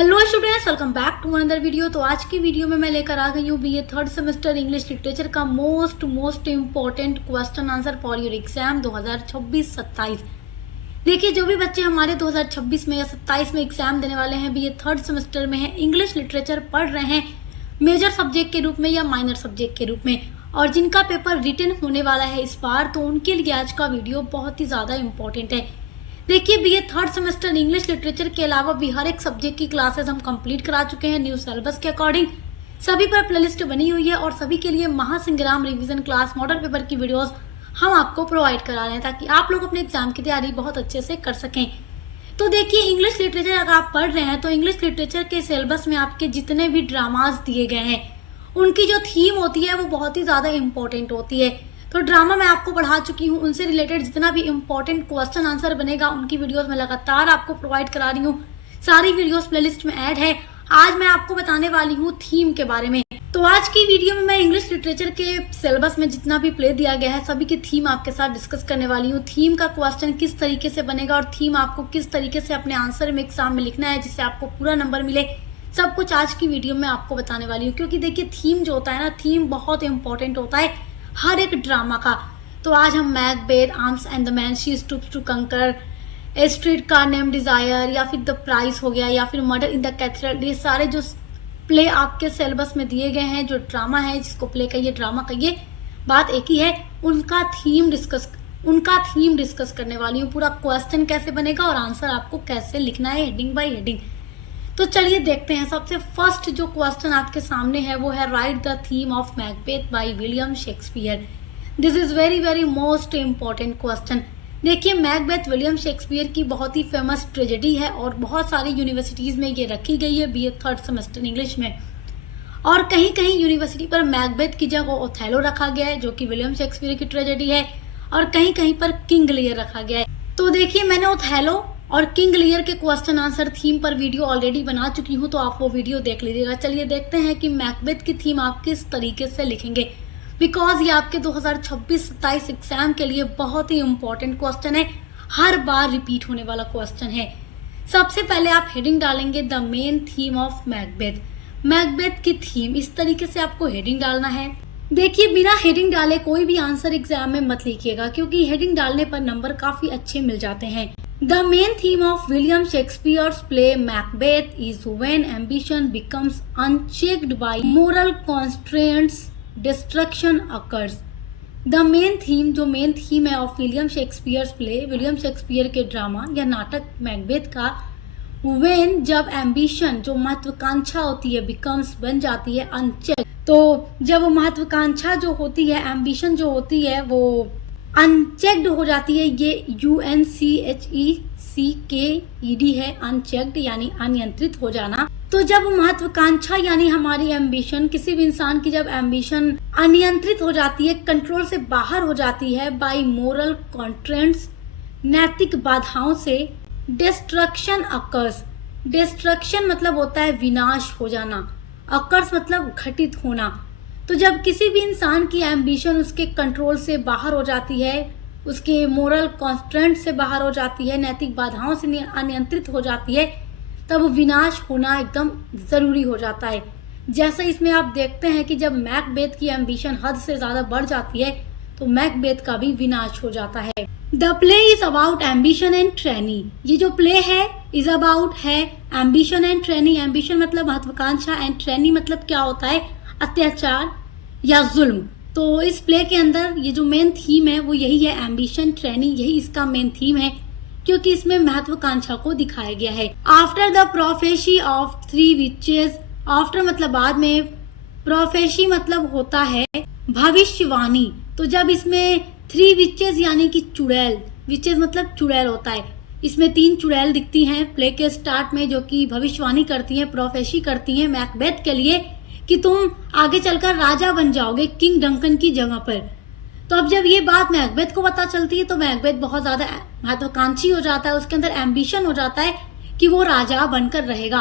Hello students, welcome back to another video. तो आज की वीडियो में मैं लेकर आ गई हूँ BA third semester English literature का most important question answer for your exam 2026-27। देखिए, जो भी बच्चे हमारे 2026 में या 27 में एग्जाम देने वाले हैं, बीए थर्ड सेमेस्टर में हैं, इंग्लिश लिटरेचर पढ़ रहे हैं मेजर सब्जेक्ट के रूप में या माइनर सब्जेक्ट के रूप में, और जिनका पेपर रिटन होने वाला है इस बार, तो उनके लिए आज का वीडियो बहुत ही ज़्यादा इंपॉर्टेंट है। देखिए, BA third semester English literature के अलावा भी हर एक सब्जेक्ट की क्लासेस हम कंप्लीट करा चुके हैं न्यू सिलेबस के अकॉर्डिंग। सभी पर प्लेलिस्ट बनी हुई है और सभी के लिए महासंग्राम रिवीजन क्लास मॉडल पेपर की वीडियोस हम आपको प्रोवाइड करा रहे हैं ताकि आप लोग अपने एग्जाम की तैयारी बहुत अच्छे से कर सकें। तो देखिए, इंग्लिश लिटरेचर अगर आप पढ़ रहे हैं तो इंग्लिश लिटरेचर के सिलेबस में आपके जितने भी ड्रामाज दिए गए हैं उनकी जो थीम होती है वो बहुत ही ज़्यादा इंपॉर्टेंट होती है। तो ड्रामा मैं आपको पढ़ा चुकी हूँ, उनसे रिलेटेड जितना भी इंपॉर्टेंट क्वेश्चन आंसर बनेगा उनकी वीडियोस मैं लगातार आपको प्रोवाइड करा रही हूँ। सारी वीडियोस प्लेलिस्ट में ऐड है। आज मैं आपको बताने वाली हूँ थीम के बारे में। तो आज की वीडियो में मैं इंग्लिश लिटरेचर के सिलेबस में जितना भी प्ले दिया गया है सभी की थीम आपके साथ डिस्कस करने वाली हूँ। थीम का क्वेश्चन किस तरीके से बनेगा और थीम आपको किस तरीके से अपने आंसर में एग्जाम में लिखना है जिससे आपको पूरा नंबर मिले, सब कुछ आज की वीडियो में आपको बताने वाली हूँ। क्योंकि देखिए, थीम जो होता है ना, थीम बहुत इंपॉर्टेंट होता है हर एक ड्रामा का। तो आज हम Macbeth, arms and the man, she stoops to conquer, a streetcar name desire, या फिर द प्राइस हो गया, या फिर मर्डर इन द कैथेड्रल, ये सारे जो प्ले आपके सिलेबस में दिए गए हैं, जो ड्रामा है, जिसको प्ले कहिए ड्रामा कहिए, बात एक ही है, उनका थीम डिस्कस करने वाली हूँ। पूरा क्वेश्चन कैसे बनेगा और आंसर आपको कैसे लिखना है हेडिंग बाय हेडिंग। तो चलिए देखते हैं। सबसे फर्स्ट जो क्वेश्चन आपके सामने है वो है right the theme of Macbeth by William Shakespeare. This is very most important question. देखिए, मैकबेथ विलियम शेक्सपियर की बहुत ही फेमस ट्रेजेडी है और बहुत सारी यूनिवर्सिटीज में ये रखी गई है बीए थर्ड सेमेस्टर इंग्लिश में, और कहीं कहीं यूनिवर्सिटी पर मैकबेथ की जगह ओथेलो रखा गया है जो कि विलियम शेक्सपियर की ट्रेजेडी है, और कहीं कहीं पर किंग लियर रखा गया है। तो देखिए, मैंने ओथेलो और किंग लियर के क्वेश्चन आंसर थीम पर वीडियो ऑलरेडी बना चुकी हूँ, तो आप वो वीडियो देख लीजिएगा। चलिए देखते हैं कि मैकबेथ की थीम आप किस तरीके से लिखेंगे, बिकॉज ये आपके 2026-27 एग्जाम के लिए बहुत ही इंपॉर्टेंट क्वेश्चन है, हर बार रिपीट होने वाला क्वेश्चन है। सबसे पहले आप हेडिंग डालेंगे the main theme of Macbeth. Macbeth की थीम, इस तरीके से आपको हेडिंग डालना है। देखिए, बिना हेडिंग डाले कोई भी आंसर एग्जाम में मत लिखिएगा, क्योंकि हेडिंग डालने पर नंबर काफी अच्छे मिल जाते हैं। The main theme of William Shakespeare's play Macbeth is when ambition becomes unchecked by moral constraints, destruction occurs. The main theme, जो मेन थीम है of William Shakespeare's play, William Shakespeare के drama या नाटक Macbeth का, when जब ambition, जो महत्वाकांक्षा होती है, becomes बन जाती है अनचेक। तो जब महत्वाकांक्षा जो होती है, एम्बिशन जो होती है, वो अनचेक्ड हो जाती है। ये UNCHECKED है, अनचेक्ड यानी अनियंत्रित हो जाना। तो जब महत्वाकांक्षा यानी हमारी एम्बिशन, किसी भी इंसान की जब एम्बिशन अनियंत्रित हो जाती है, कंट्रोल से बाहर हो जाती है, बाय मोरल कॉन्स्ट्रेंट्स, नैतिक बाधाओं से, डिस्ट्रक्शन अकर्स। डिस्ट्रक्शन मतलब होता है विनाश हो जाना, अकर्स मतलब घटित होना। तो जब किसी भी इंसान की एम्बिशन उसके कंट्रोल से बाहर हो जाती है, उसके मोरल कॉन्स्टेंट से बाहर हो जाती है, नैतिक बाधाओं से अनियंत्रित हो जाती है, तब विनाश होना एकदम जरूरी हो जाता है। जैसा इसमें आप देखते हैं कि जब मैकबेथ की एम्बिशन हद से ज्यादा बढ़ जाती है तो मैकबेथ का भी विनाश हो जाता है। The play is about ambition and trainee. ये जो प्ले है इज अबाउट है एम्बिशन एंड ट्रेनी। एम्बिशन मतलब महत्वाकांक्षा, एंड ट्रेनी मतलब क्या होता है, अत्याचार या जुल्म। तो इस प्ले के अंदर ये जो मेन थीम है वो यही है, एम्बिशन ट्रेनी, यही इसका मेन थीम है, क्योंकि इसमें महत्वाकांक्षा को दिखाया गया है। After the prophecy of 3 witches, after मतलब बाद में, प्रोफेसी मतलब होता है भविष्यवाणी। तो जब इसमें 3 विचेस यानी कि चुड़ैल, विचेस मतलब चुड़ैल होता है, इसमें 3 चुड़ैल दिखती हैं प्ले के स्टार्ट में, जो कि भविष्यवाणी करती हैं, प्रोफेसी करती हैं मैकबेथ के लिए कि तुम आगे चलकर राजा बन जाओगे किंग डंकन की जगह पर। तो अब जब ये बात मैकबेथ को पता चलती है तो मैकबेथ बहुत ज्यादा महत्वाकांक्षी हो जाता है, उसके अंदर एम्बिशन हो जाता है कि वो राजा बनकर रहेगा।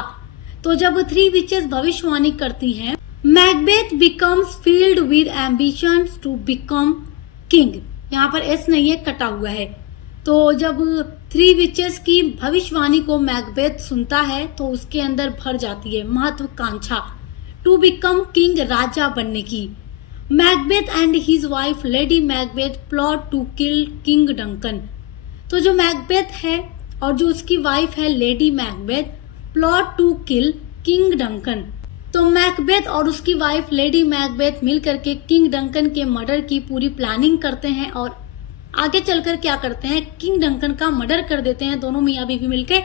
तो जब 3 विचेस भविष्यवाणी करती हैं, Macbeth becomes filled with ambition to become king. यहाँ पर एस नहीं है, कटा हुआ है। तो जब थ्री विचेस की भविष्यवाणी को मैकबेथ सुनता है तो उसके अंदर भर जाती है महत्वाकांक्षा टू बिकम किंग, राजा बनने की। Macbeth and his wife lady Macbeth plot to kill king Duncan. तो जो मैकबेथ है और जो उसकी वाइफ है lady Macbeth plot to kill king Duncan. तो मैकबेथ और उसकी वाइफ लेडी मैकबेथ मिलकर के किंग डंकन के मर्डर की पूरी प्लानिंग करते हैं और आगे चलकर क्या करते हैं, किंग डंकन का मर्डर कर देते हैं दोनों मियाँ बीवी मिलके,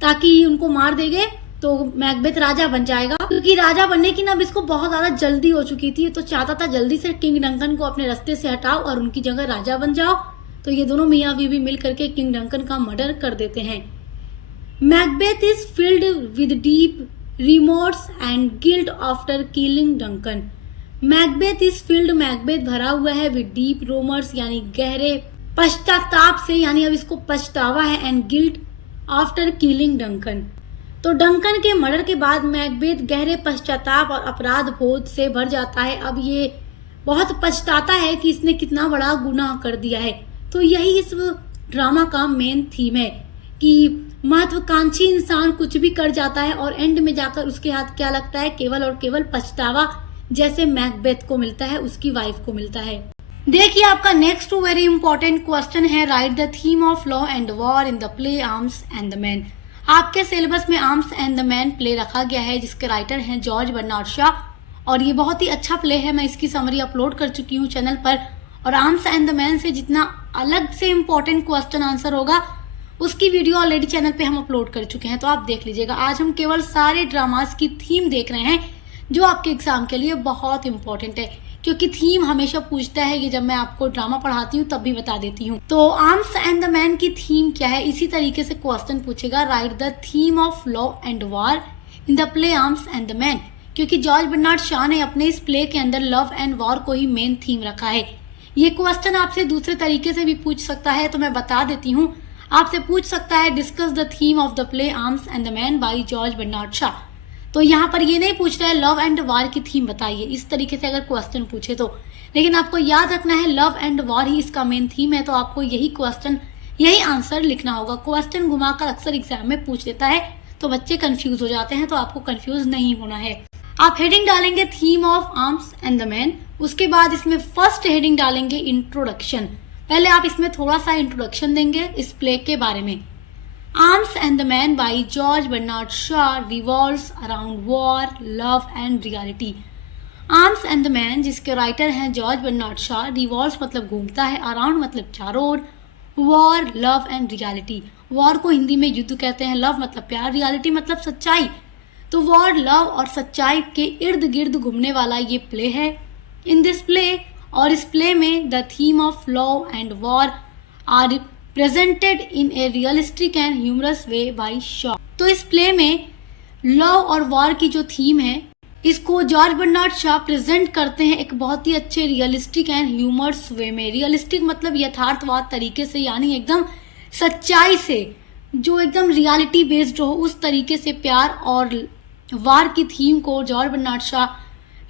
ताकि उनको मार देंगे तो मैकबेथ राजा बन जाएगा। क्योंकि राजा बनने की ना अब इसको बहुत ज्यादा जल्दी हो चुकी थी, तो चाहता था जल्दी से किंग डंकन को अपने रास्ते से हटाओ और उनकी जगह राजा बन जाओ। तो ये दोनों मियाँ बीवी मिल करके किंग डंकन का मर्डर कर देते हैं। Macbeth is filled with deep remorse and guilt after killing Duncan. Macbeth is filled, Macbeth भरा हुआ है विद डीप रोमर्स यानी गहरे पश्चाताप से, यानी अब इसको पछतावा है, and guilt after killing Duncan. तो डंकन के मर्डर के बाद मैकबेथ गहरे पश्चाताप और अपराध बोध से भर जाता है। अब ये बहुत पछताता है कि इसने कितना बड़ा गुनाह कर दिया है। तो यही इस ड्रामा का मेन थीम है कि महत्वाकांक्षी इंसान कुछ भी कर जाता है और एंड में जाकर उसके हाथ क्या लगता है, केवल और केवल पछतावा, जैसे मैकबेथ को मिलता है, उसकी वाइफ को मिलता है। देखिए आपका नेक्स्ट वेरी इंपॉर्टेंट क्वेश्चन है, right the theme of law and war in the play arms and the man. आपके सिलेबस में arms and the man play रखा गया है जिसके राइटर हैं जॉर्ज बर्नार्ड शॉ, और ये बहुत ही अच्छा प्ले है। मैं इसकी समरी अपलोड कर चुकी हूँ चैनल पर, और आर्म्स एंड द मैन से जितना अलग से इम्पोर्टेंट क्वेश्चन आंसर होगा उसकी वीडियो ऑलरेडी चैनल पे हम अपलोड कर चुके हैं, तो आप देख लीजिएगा। आज हम केवल सारे ड्रामास की थीम देख रहे हैं जो आपके एग्जाम के लिए बहुत इंपॉर्टेंट है, क्योंकि थीम हमेशा पूछता है। ये जब मैं आपको ड्रामा पढ़ाती हूँ तब भी बता देती हूँ। तो आर्म्स एंड द मैन की थीम क्या है, इसी तरीके से क्वेश्चन पूछेगा, right the theme of law and war in the play arms and the man. क्योंकि जॉर्ज बर्नार्ड शॉ ने अपने इस प्ले के अंदर लव एंड वॉर को ही मेन थीम रखा है। ये क्वेश्चन आपसे दूसरे तरीके से भी पूछ सकता है, तो मैं बता देती हूँ। आपसे पूछ सकता है, discuss the theme of the play arms and the man by George Bernard Shaw. तो यहाँ पर ये नहीं पूछ रहा है लव एंड वॉर की थीम बताइए, इस तरीके से अगर क्वेश्चन पूछे तो। लेकिन आपको याद रखना है लव एंड वॉर ही इसका मेन थीम है, तो आपको यही क्वेश्चन, यही आंसर लिखना होगा। क्वेश्चन घुमाकर अक्सर एग्जाम में पूछ देता है, तो बच्चे कंफ्यूज हो जाते हैं, तो आपको कंफ्यूज नहीं होना है। आप हेडिंग डालेंगे theme of arms and the man, उसके बाद इसमें फर्स्ट हेडिंग डालेंगे इंट्रोडक्शन। पहले आप इसमें थोड़ा सा इंट्रोडक्शन देंगे इस प्ले के बारे में। Arms and the Man by George Bernard Shaw revolves around war, love and reality. Arms and the Man जिसके राइटर हैं जॉर्ज बर्नार्ड शॉ, revolves मतलब घूमता है, around मतलब चारों ओर, war, love and reality. war को हिंदी में युद्ध कहते हैं, love मतलब प्यार, reality मतलब सच्चाई। तो war, love और सच्चाई के इर्द गिर्द घूमने वाला ये प्ले है। इन दिस प्ले, और इस प्ले में the theme of law and war are presented in a realistic and humorous way by Shaw. तो इस प्ले में लव और वॉर की जो थीम है, इसको जॉर्ज बर्नार्ड शॉ प्रेजेंट करते हैं एक बहुत ही अच्छे रियलिस्टिक एंड ह्यूमरस वे में। रियलिस्टिक मतलब यथार्थवाद तरीके से, यानी एकदम सच्चाई से, जो एकदम रियलिटी बेस्ड हो उस तरीके से प्यार और वॉर की थीम को George Bernard Shaw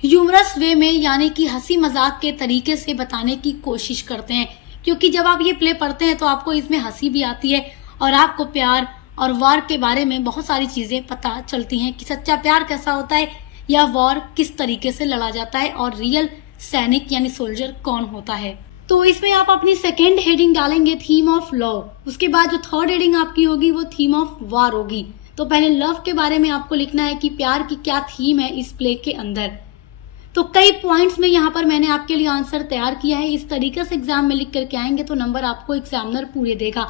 humorous way में, यानी कि हंसी मजाक के तरीके से बताने की कोशिश करते हैं। क्योंकि जब आप ये प्ले पढ़ते हैं तो आपको इसमें हंसी भी आती है और आपको प्यार और वॉर के बारे में बहुत सारी चीज़ें पता चलती हैं कि सच्चा प्यार कैसा होता है या वॉर किस तरीके से लड़ा जाता है और रियल सैनिक यानी सोल्जर कौन होता है। तो इसमें आप अपनी सेकेंड हेडिंग डालेंगे थीम ऑफ लव। उसके बाद जो थर्ड हेडिंग आपकी होगी वो थीम ऑफ वॉर होगी। तो पहले लव के बारे में आपको लिखना है कि प्यार की क्या थीम है इस प्ले के अंदर। तो कई पॉइंट्स में यहाँ पर मैंने आपके लिए आंसर तैयार किया है। इस तरीके से एग्जाम में लिख करके आएंगे तो नंबर आपको एग्जामिनर पूरे देगा,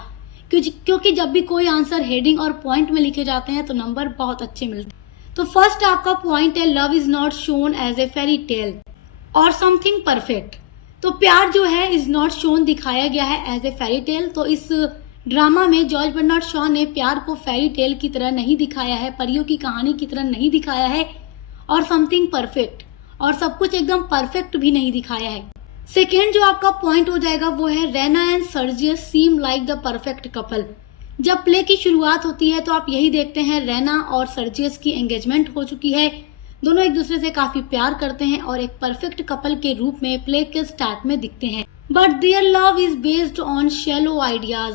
क्योंकि जब भी कोई आंसर हेडिंग और पॉइंट में लिखे जाते हैं तो नंबर बहुत अच्छे मिलते हैं। तो फर्स्ट आपका पॉइंट है, love is not shown as a fairy tale और समथिंग परफेक्ट। तो प्यार जो है इज नॉट शोन, दिखाया गया है एज ए फेरी टेल। तो इस ड्रामा में जॉर्ज बर्नार्ड शॉ ने प्यार को फेरी टेल की तरह नहीं दिखाया है, परियों की कहानी की तरह नहीं दिखाया है, और समथिंग परफेक्ट, और सब कुछ एकदम परफेक्ट भी नहीं दिखाया है। सेकेंड जो आपका पॉइंट हो जाएगा वो है, Raina and Sergius seem like the perfect couple. जब प्ले की शुरुआत होती है तो आप यही देखते हैं, रेना और सर्जियस की एंगेजमेंट हो चुकी है, दोनों एक दूसरे से काफी प्यार करते हैं और एक परफेक्ट कपल के रूप में प्ले के स्टार्ट में दिखते हैं। But their love is based on shallow ideas,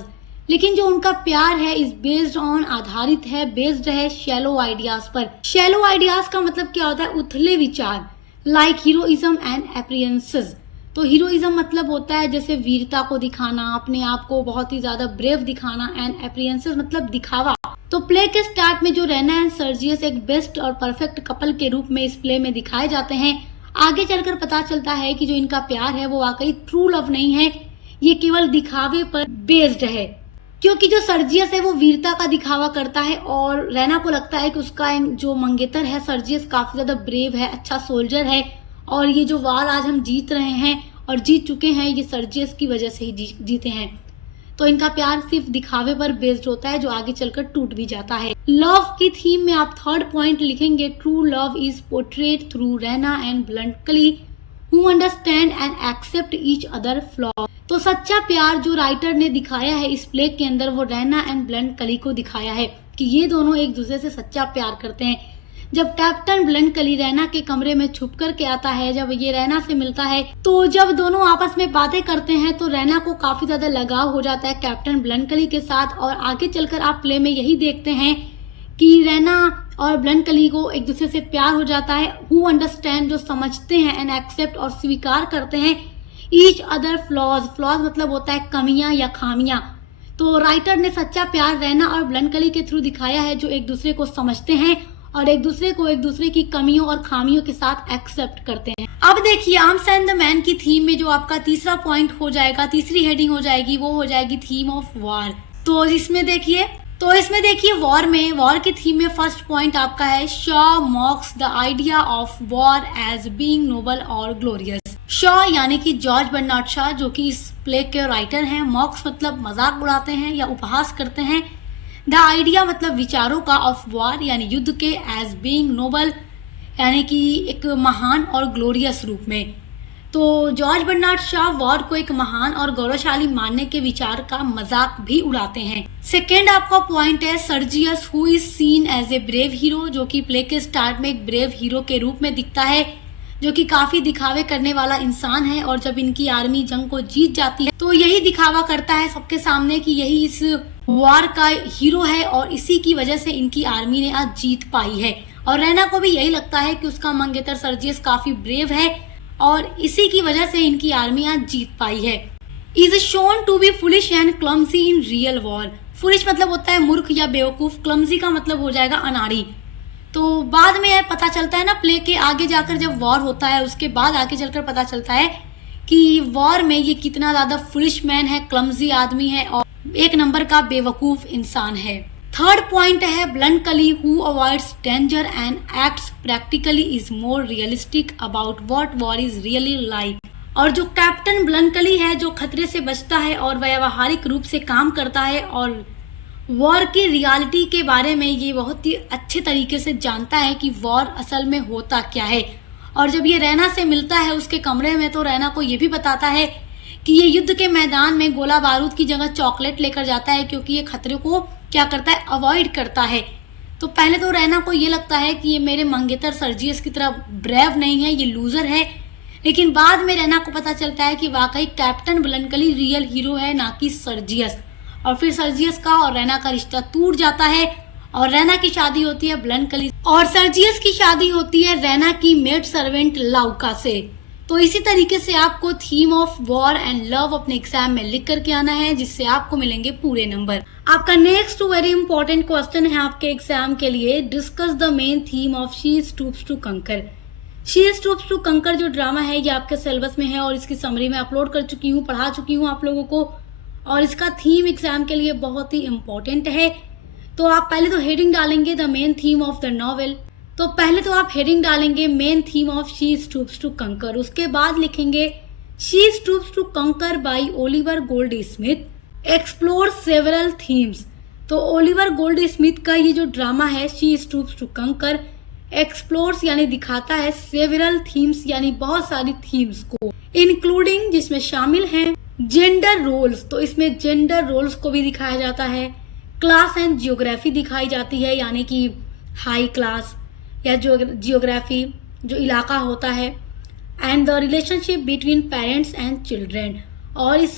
लेकिन जो उनका प्यार है इस बेस्ड ऑन आधारित है, बेस्ड है शैलो आइडियाज पर। शैलो आइडियाज का मतलब क्या होता है? उथले विचार, लाइक हीरोइज्म एंड एप्रियंसेस। तो हीरोइज्म मतलब होता है जैसे वीरता को दिखाना, अपने आप को बहुत ही ज्यादा ब्रेव दिखाना, एंड एप्रियंसेस मतलब दिखावा। तो प्ले के स्टार्ट में जो रैना एंड सर्जियस एक बेस्ट और परफेक्ट कपल के रूप में इस प्ले में दिखाए जाते हैं। आगे चलकर पता चलता है कि जो इनका प्यार है वो वाकई ट्रू लव नहीं है, ये केवल दिखावे पर बेस्ड है। क्योंकि जो सर्जियस है वो वीरता का दिखावा करता है और रैना को लगता है कि उसका जो मंगेतर है सर्जियस काफी ज्यादा ब्रेव है, अच्छा सोल्जर है, और ये जो वार आज हम जीत रहे हैं और जीत चुके हैं ये सर्जियस की वजह से ही जीते हैं। तो इनका प्यार सिर्फ दिखावे पर बेस्ड होता है जो आगे चलकर टूट भी जाता है। लव की थीम में आप थर्ड पॉइंट लिखेंगे, true love is portrait through Raina and Bluntschli who understand and accept each other flaw. तो सच्चा प्यार जो राइटर ने दिखाया है इस प्ले के अंदर वो रैना एंड ब्लंटकली को दिखाया है कि ये दोनों एक दूसरे से सच्चा प्यार करते हैं। जब कैप्टन ब्लंटकली रैना के कमरे में छुप कर के आता है, जब ये रैना से मिलता है, तो जब दोनों आपस में बातें करते हैं तो रैना को काफी ज्यादा लगाव हो जाता है कैप्टन ब्लंटकली के साथ। और आगे चलकर आप प्ले में यही देखते हैं कि रैना और ब्लंटकली को एक दूसरे से प्यार हो जाता है। हु अंडरस्टैंड जो समझते हैं, एंड एक्सेप्ट और स्वीकार करते हैं ईच अदर फ्लॉज। फ्लॉज मतलब होता है कमियां या खामियां। तो राइटर ने सच्चा प्यार रैना और ब्लंटकली के थ्रू दिखाया है जो एक दूसरे को समझते हैं और एक दूसरे की कमियों और खामियों के साथ एक्सेप्ट करते हैं। अब देखिए आर्म्स एंड द मैन की थीम में जो आपका तीसरा पॉइंट हो जाएगा, तीसरी हेडिंग हो जाएगी, वो हो जाएगी थीम ऑफ वॉर। तो इसमें देखिए वॉर की थीम में फर्स्ट पॉइंट आपका है, Shaw mocks the idea of war as being noble और ग्लोरियस। शॉ यानी कि जॉर्ज बर्नार्ड शॉ जो कि इस प्ले के राइटर हैं। मॉक्स मतलब मजाक उड़ाते हैं या उपहास करते हैं। द आइडिया मतलब विचारों का, ऑफ वॉर यानी युद्ध के, एज बीइंग नोबल यानी कि एक महान और ग्लोरियस रूप में। तो जॉर्ज बर्नार्ड शॉ वॉर को एक महान और गौरवशाली मानने के विचार का मजाक भी उड़ाते हैं। सेकेंड आपका पॉइंट है Sergius who is seen as a brave hero, जो कि प्ले के स्टार्ट में एक ब्रेव हीरो के रूप में दिखता है, जो कि काफी दिखावे करने वाला इंसान है। और जब इनकी आर्मी जंग को जीत जाती है तो यही दिखावा करता है सबके सामने कि यही इस वॉर का हीरो है और इसी की वजह से इनकी आर्मी ने आज जीत पाई है। और रैना को भी यही लगता है कि उसका मंगेतर सर्जियस काफी ब्रेव है और इसी की वजह से इनकी आर्मी आज जीत पाई है। Is shown to be foolish and clumsy in real war. Foolish मतलब होता है मूर्ख या बेवकूफ, क्लमसी का मतलब हो जाएगा अनाड़ी। तो बाद में पता चलता है ना, प्ले के आगे जाकर जब वॉर होता है उसके बाद आगे चलकर पता चलता है कि वॉर में ये कितना ज्यादा फुलिश मैन है, क्लमसी आदमी है और एक नंबर का बेवकूफ इंसान है। थर्ड पॉइंट है Bluntschli who avoids danger and acts practically is more realistic about what war is really like. और जो कैप्टन ब्लंटकली है जो खतरे से बचता है और व्यावहारिक रूप से काम करता है और वॉर की रियलिटी के बारे में ये बहुत ही अच्छे तरीके से जानता है कि वॉर असल में होता क्या है। और जब ये रैना से मिलता है उसके कमरे में तो रैना को ये भी बताता है कि ये युद्ध के मैदान में गोला बारूद की जगह चॉकलेट लेकर जाता है क्योंकि ये खतरे को क्या करता है, अवॉइड करता है। तो पहले तो रैना को ये लगता है कि ये मेरे मंगेतर सर्जियस की तरह ब्रेव नहीं है, ये लूजर है। लेकिन बाद में रैना को पता चलता है कि वाकई कैप्टन ब्लंटकली रियल हीरो है, ना कि सर्जियस। और फिर सर्जियस का और रैना का रिश्ता टूट जाता है और रैना की शादी होती है ब्लंटकली और सर्जियस की शादी होती है रैना की मेड सर्वेंट लाउका से। तो इसी तरीके से आपको theme of war and love अपने एग्जाम में लिख करके आना है, जिससे आपको मिलेंगे पूरे नंबर। आपका नेक्स्ट वेरी इंपॉर्टेंट क्वेश्चन है आपके एग्जाम के लिए, discuss the main theme of she stoops to conquer. She stoops to conquer जो ड्रामा है ये आपके सिलेबस में है और इसकी समरी में अपलोड कर चुकी हूँ, पढ़ा चुकी हूँ आप लोगों को। और इसका थीम एग्जाम के लिए बहुत ही इम्पोर्टेंट है। तो आप पहले तो हेडिंग डालेंगे the main theme of the novel. तो पहले तो आप हेडिंग डालेंगे main theme of she stoops to conquer, उसके बाद लिखेंगे she stoops to conquer by Oliver Goldsmith explore several themes. तो ओलिवर गोल्ड स्मिथ का ये जो ड्रामा है she stoops to conquer explores यानी दिखाता है सेवरल थीम्स यानी बहुत सारी थीम्स को, इंक्लूडिंग जिसमें शामिल हैं जेंडर रोल्स। तो इसमें जेंडर रोल्स को भी दिखाया जाता है, क्लास एंड जियोग्राफी दिखाई जाती है यानी कि हाई क्लास या जियोग्राफी जो इलाका होता है, and the relationship between parents and children. और इस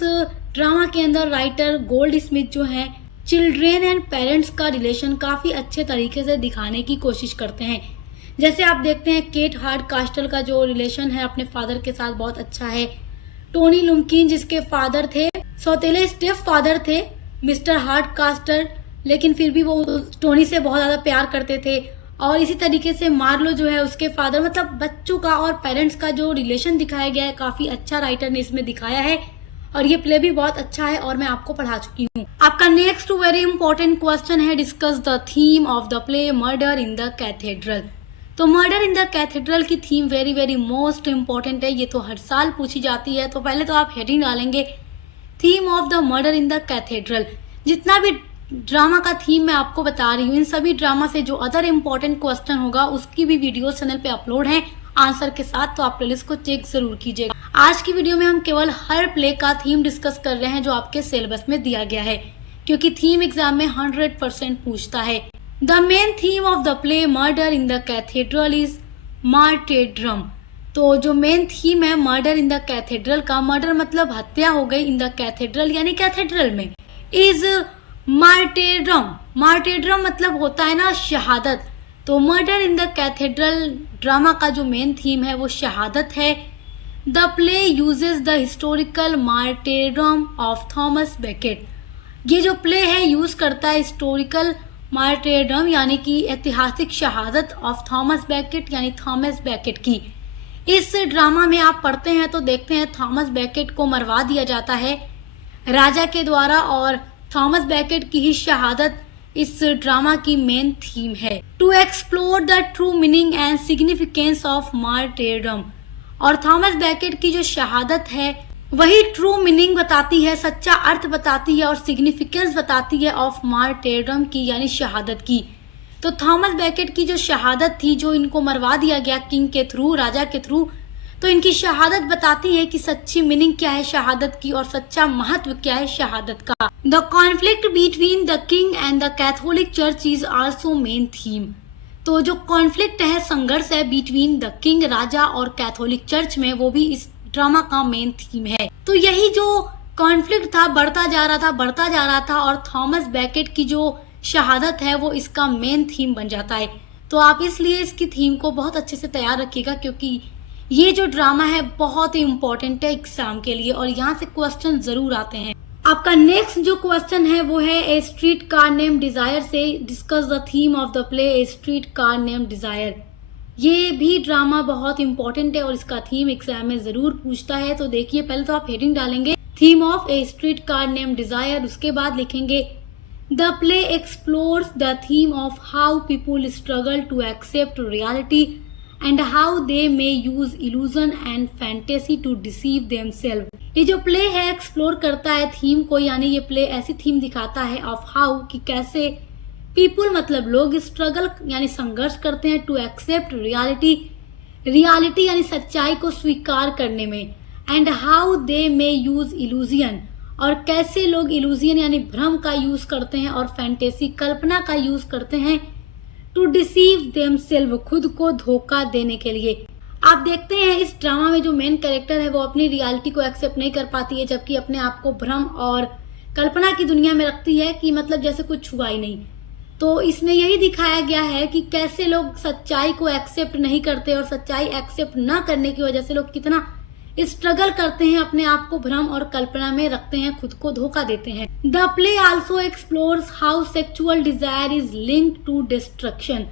ड्रामा के अंदर राइटर गोल्ड स्मिथ जो है चिल्ड्रेन एंड पेरेंट्स का रिलेशन काफ़ी अच्छे तरीके से दिखाने की कोशिश करते हैं। जैसे आप देखते हैं केट हार्डकास्टल का जो रिलेशन है अपने फादर के साथ बहुत अच्छा है। टोनी लुम्किन जिसके फादर थे सौतेले स्टेप फादर थे मिस्टर हार्डकास्टल, लेकिन फिर भी वो टोनी से बहुत ज़्यादा प्यार करते थे। और इसी तरीके से मार्लो जो है उसके फादर, मतलब बच्चों का और पेरेंट्स का जो रिलेशन दिखाया गया है काफ़ी अच्छा राइटर ने इसमें दिखाया है और ये प्ले भी बहुत अच्छा है और मैं आपको पढ़ा चुकी हूँ। आपका नेक्स्ट वेरी इंपॉर्टेंट क्वेश्चन है discuss the theme of the play murder in the cathedral. तो मर्डर इन द कैथेड्रल की theme very very most important है, ये तो हर साल पूछी जाती है। तो पहले तो आप हेडिंग डालेंगे theme of the murder in the cathedral. जितना भी ड्रामा का थीम मैं आपको बता रही हूँ इन सभी ड्रामा से जो अदर इम्पॉर्टेंट क्वेश्चन होगा उसकी भी वीडियो चैनल पे अपलोड है आंसर के साथ, तो आप प्लेलिस्ट को चेक जरूर कीजिएगा। आज की वीडियो में हम केवल हर प्ले का थीम डिस्कस कर रहे हैं जो आपके सिलेबस में दिया गया है, क्योंकि थीम एग्जाम में 100% पूछता है। The main theme of the play murder in the cathedral is martyrdom. तो जो मेन थीम है मर्डर इन द कैथेड्रल का, मर्डर मतलब हत्या हो गई, इन द कैथेड्रल यानी कैथेड्रल में, इज मार्टेरडम। मार्टेरडम मतलब होता है ना शहादत। तो murder in the cathedral drama का जो मेन थीम है वो शहादत है। The play uses the historical martyrdom of Thomas Becket. ये जो प्ले है यूज करता है हिस्टोरिकल मार्टेरडम यानी कि ऐतिहासिक शहादत ऑफ थॉमस बेकेट यानी थॉमस बेकेट की। इस ड्रामा में आप पढ़ते हैं तो देखते हैं थॉमस बेकेट को मरवा दिया जाता है राजा के द्वारा और थॉमस बेकेट की ही शहादत इस ड्रामा की मेन थीम है। To explore the true meaning and significance of martyrdom. और थॉमस बेकेट की जो शहादत है वही ट्रू मीनिंग बताती है, सच्चा अर्थ बताती है और सिग्निफिकेंस बताती है ऑफ मार्टेरडम की यानी शहादत की। तो थॉमस बेकेट की जो शहादत थी, जो इनको मरवा दिया गया किंग के थ्रू, राजा के थ्रू, तो इनकी शहादत बताती है कि सच्ची मीनिंग क्या है शहादत की और सच्चा महत्व क्या है शहादत का। The conflict between the king and the Catholic church is also main theme. तो जो कॉन्फ्लिक्ट है, संघर्ष है बिटवीन द किंग राजा और कैथोलिक चर्च में, वो भी इस ड्रामा का मेन थीम है। तो यही जो कॉन्फ्लिक्ट था बढ़ता जा रहा था और थॉमस बेकेट की जो शहादत है वो इसका मेन थीम बन जाता है। तो आप इसलिए इसकी थीम को बहुत अच्छे से तैयार रखिएगा, क्योंकि ये जो ड्रामा है बहुत ही इम्पोर्टेंट है एग्जाम के लिए और यहाँ से क्वेश्चन जरूर आते हैं। आपका नेक्स्ट जो क्वेश्चन है वो है a streetcar name desire से discuss the theme of the play a streetcar name desire. ये भी ड्रामा बहुत इंपॉर्टेंट है और इसका थीम एग्जाम में जरूर पूछता है। तो देखिए पहले तो आप हेडिंग डालेंगे theme of a streetcar name desire, उसके बाद लिखेंगे the play explores the theme of how people struggle to accept reality and how they may use illusion and fantasy to deceive themselves. ये जो play है explore करता है theme को, यानी ये प्ले ऐसी थीम दिखाता है ऑफ हाउ कि कैसे पीपुल मतलब लोग स्ट्रगल यानी संघर्ष करते हैं टू एक्सेप्ट रियलिटी, रियलिटी यानी सच्चाई को स्वीकार करने में, and how they may use illusion और कैसे लोग इल्यूजन यानी भ्रम का यूज करते हैं और फैंटेसी कल्पना का यूज करते हैं टू डिसीव देमसेल्फ खुद को धोखा देने के लिए। आप देखते हैं इस ड्रामा में जो मेन कैरेक्टर है वो अपनी रियलिटी को एक्सेप्ट नहीं कर पाती है, जबकि अपने आप को भ्रम और कल्पना की दुनिया में रखती है कि मतलब जैसे कुछ हुआ ही नहीं। तो इसमें यही दिखाया गया है कि कैसे लोग सच्चाई को एक्सेप्ट नहीं करते और सच्चाई एक्सेप्ट ना करने की वजह से लोग कितना स्ट्रगल करते हैं, अपने आप को भ्रम और कल्पना में रखते हैं, खुद को धोखा देते हैं। The play also explores how sexual desire is linked to destruction.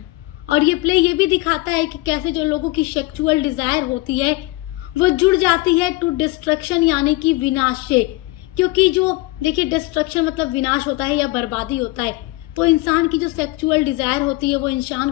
और ये प्ले ये भी दिखाता है कि कैसे जो लोगों की सेक्सुअल डिजायर होती है वो जुड़ जाती है टू डिस्ट्रक्शन यानी कि विनाश से। क्योंकि जो देखिए डिस्ट्रक्शन मतलब विनाश होता है या बर्बादी होता है, तो इंसान की जो सेक्सुअल डिजायर होती है वो इंसान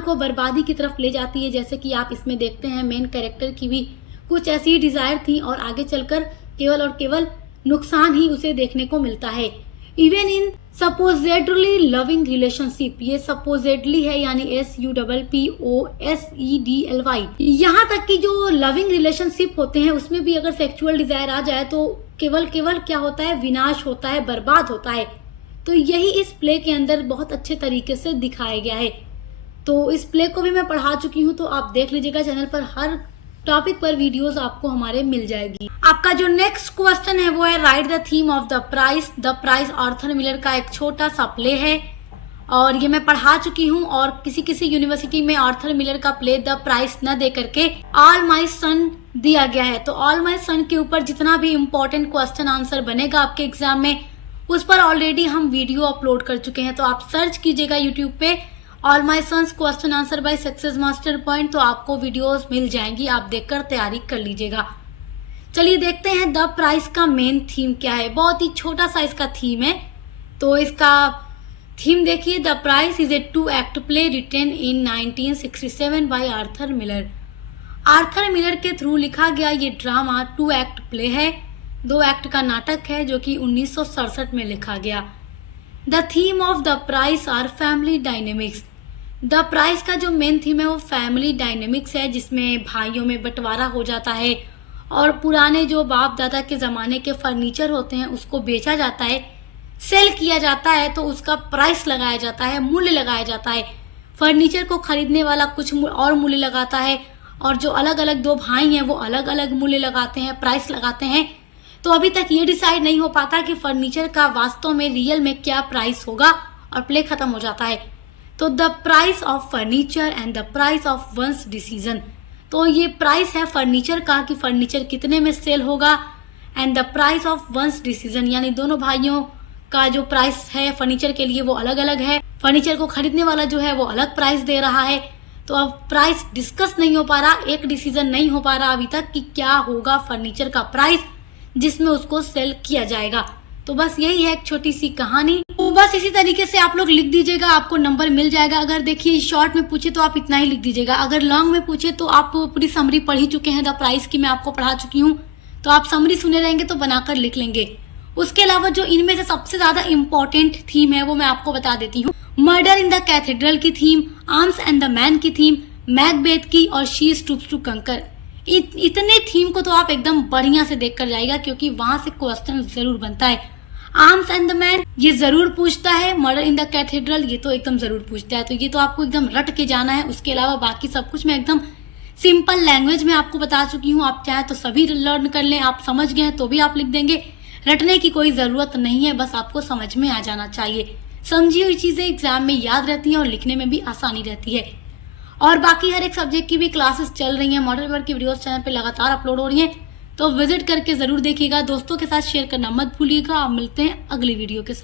को बर्बादी की तरफ ले जाती है। जैसे कि आप इसमें देखते हैं मेन कैरेक्टर की भी कुछ ऐसी डिजायर थी और आगे चलकर केवल और केवल नुकसान ही उसे देखने को मिलता है। Even in supposedly loving relationship, ये सपोजेडली है यानी SUPPOSEDLY। यहाँ तक कि जो लविंग रिलेशनशिप होते हैं उसमें भी अगर सेक्सुअल डिजायर आ जाए तो केवल क्या होता है, विनाश होता है, बर्बाद होता है। तो यही इस प्ले के अंदर बहुत अच्छे तरीके से दिखाया गया है। तो इस प्ले को भी मैं पढ़ा चुकी हूँ, तो आप देख लीजिएगा चैनल पर हर टॉपिक पर वीडियोस आपको हमारे मिल जाएगी। आपका जो नेक्स्ट क्वेश्चन है वो है right the theme of the price. The price Arthur Miller का एक छोटा सा प्ले है और ये मैं पढ़ा चुकी हूँ, और किसी किसी यूनिवर्सिटी में आर्थर मिलर का प्ले द प्राइस न दे करके ऑल माई सन दिया गया है। तो ऑल माई सन के ऊपर जितना भी इम्पोर्टेंट क्वेश्चन आंसर बनेगा आपके एग्जाम में, उस पर ऑलरेडी हम वीडियो अपलोड कर चुके हैं। तो आप सर्च कीजिएगा यूट्यूब पे all my sons question answer by success master point, तो आपको वीडियोस मिल जाएंगी, आप देखकर तैयारी कर लीजिएगा। चलिए देखते हैं द प्राइस का मेन थीम क्या है। बहुत ही छोटा सा इसका थीम है। तो इसका थीम देखिए, the price is a 2 act play written in 1967 by Arthur Miller. Arthur Miller के थ्रू लिखा गया ये ड्रामा 2 एक्ट प्ले है, 2 एक्ट का नाटक है जो कि 1967 में लिखा गया। The theme of the price are family dynamics. The price का जो मेन थीम है वो फैमिली डायनेमिक्स है, जिसमें भाइयों में बंटवारा हो जाता है और पुराने जो बाप दादा के ज़माने के फर्नीचर होते हैं उसको बेचा जाता है, सेल किया जाता है, तो उसका प्राइस लगाया जाता है, मूल्य लगाया जाता है। फर्नीचर को खरीदने वाला कुछ और मूल्य लगाता है और जो अलग अलग 2 भाई हैं वो अलग अलग मूल्य लगाते हैं, प्राइस लगाते हैं। तो अभी तक ये डिसाइड नहीं हो पाता कि फर्नीचर का वास्तव में रियल में क्या प्राइस होगा और प्ले खत्म हो जाता है। तो the price of furniture and the price of one's decision. तो ये प्राइस है फर्नीचर का कि फर्नीचर कितने में सेल होगा, and the price of one's decision यानी दोनों भाइयों का जो प्राइस है फर्नीचर के लिए वो अलग अलग है। फर्नीचर को खरीदने वाला जो है वो अलग प्राइस दे रहा है। तो अब प्राइस डिस्कस नहीं हो पा रहा, एक डिसीजन नहीं हो पा रहा अभी तक कि क्या होगा फर्नीचर का प्राइस जिसमें उसको सेल किया जाएगा। तो बस यही है एक छोटी सी कहानी। तो बस इसी तरीके से आप लोग लिख दीजिएगा, आपको नंबर मिल जाएगा। अगर देखिए शॉर्ट में पूछे तो आप इतना ही लिख दीजिएगा, अगर लॉन्ग में पूछे तो आप पूरी समरी पढ़ ही चुके हैं, द प्राइस की मैं आपको पढ़ा चुकी हूँ, तो आप समरी सुने रहेंगे तो बनाकर लिख लेंगे। उसके अलावा जो इनमें से सबसे ज्यादा इम्पोर्टेंट थीम है वो मैं आपको बता देती हूँ। मर्डर इन द कैथेड्रल की theme, arms and the man की थीम, मैकबेथ की, और शी स्टूप्स टू कंकर। इतने थीम को तो आप एकदम बढ़िया से देख कर जाएगा, क्योंकि वहां से क्वेश्चन जरूर बनता है। आर्म्स एंड द मैन ये जरूर पूछता है, मर्डर इन द कैथेड्रल ये तो एकदम जरूर पूछता है, तो ये तो आपको एकदम रट के जाना है। उसके अलावा बाकी सब कुछ मैं एकदम सिंपल लैंग्वेज में आपको बता चुकी हूँ, आप चाहे तो सभी लर्न कर लें, आप समझ गए हैं तो भी आप लिख देंगे, रटने की कोई जरूरत नहीं है, बस आपको समझ में आ जाना चाहिए। समझी हुई चीजें एग्जाम में याद रहती हैं और लिखने में भी आसानी रहती है। और बाकी हर एक सब्जेक्ट की भी क्लासेस चल रही हैं, मॉडल पेपर की वीडियोस चैनल पे लगातार अपलोड हो रही हैं, तो विजिट करके जरूर देखिएगा। दोस्तों के साथ शेयर करना मत भूलिएगा। आप मिलते हैं अगली वीडियो के साथ।